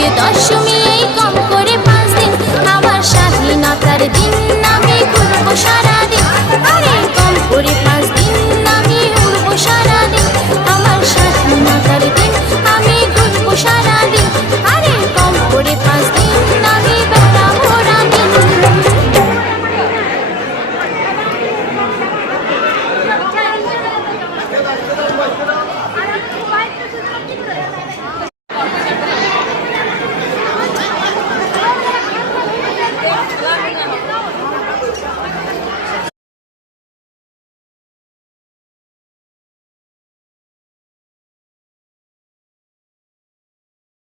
কার্তিক দশমী এই কম করে 5 দিন, আমার স্বাধীনতার দিন আমি ঘুরবো সারা